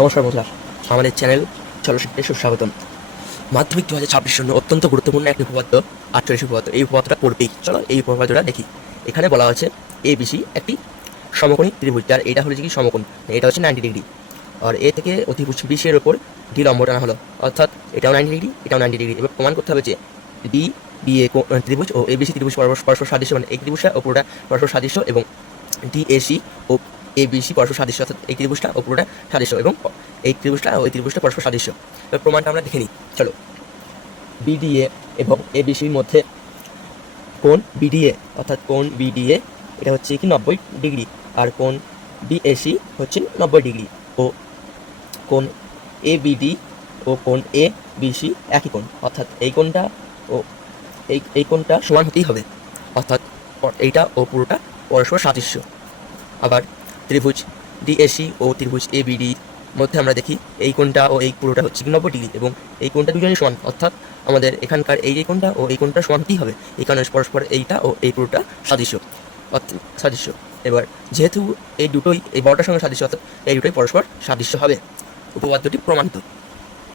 নমস্কার বন্ধুরা, আমাদের চ্যানেল চলচ্চিত্রে সুস্বাগতম। মাধ্যমিক দু হাজার ছাব্বিশ জন্য অত্যন্ত গুরুত্বপূর্ণ একটি উপপাদ্য, আটচল্লিশ উপপাদ্য, এই উপপাদ্যটা পড়বেই চলো এই উপপাদ্যটা দেখি। এখানে বলা হচ্ছে এ বিসি একটি সমকোণী ত্রিভুজ, যার এটা হচ্ছে কি সমকোণ, এটা হচ্ছে নাইনটি ডিগ্রি আর এ থেকে অতিভুজ বিশের ওপর ডি লম্ব টানা হলো অর্থাৎ এটাও নাইনটি ডিগ্রি এটাও নাইনটি ডিগ্রি এবার প্রমাণ করতে হবে যে ডি বি এ ত্রিভুজ ও এ বিসি ত্রিভুজ পরস্পর সাদৃশ্য মানে এই ত্রিভুজটা ও পুরোটা পরস্পর সাদৃশ্য এবং ডি ডিএসি ও এ বিসি পরস্পর সাদৃশ্য অর্থাৎ এই ত্রিভুজটা ও পুরোটা সাদৃশ্য এবং এই ত্রিভুজটা ও এই ত্রিভুজটা পরস্পর সাদৃশ্য। এবার প্রমাণটা আমরা দেখে নিই। চলো। বিডিএ এবং এ বিসির মধ্যে কোন বিডিএ অর্থাৎ কোন বিডিএ এটা হচ্ছে কি নব্বই ডিগ্রি আর কোণ বিএসি হচ্ছে নব্বই ডিগ্রি ও কোন এ বিডি ও কোন এ বিসি একই কোণ। অর্থাৎ এই কোণটা ও এই এই কোণটা সমান হতেই হবে। অর্থাৎ এইটা ও পুরোটা পরস্পর সাদৃশ্য। আবার ত্রিভুজ ডিএসি ও ত্রিভুজ এ বিডি মধ্যে আমরা দেখি এই কোণটা ও এই পুরোটা হচ্ছে নব্বই ডিগ্রি এবং এই কোণটা দুজনই সমান। অর্থাৎ আমাদের এখানকার এই যে কোণটা ও এই কোণটা সমান কী হবে? এই কারণে পরস্পর এইটা ও এই পুরোটা সাদৃশ্য। অর্থাৎ সাদৃশ্য। এবার যেহেতু এই দুটোই, এই বড়টার সঙ্গে সাদৃশ্য, অর্থাৎ এই দুটোই পরস্পর সাদৃশ্য হবে। উপপাদ্যটি প্রমাণিত।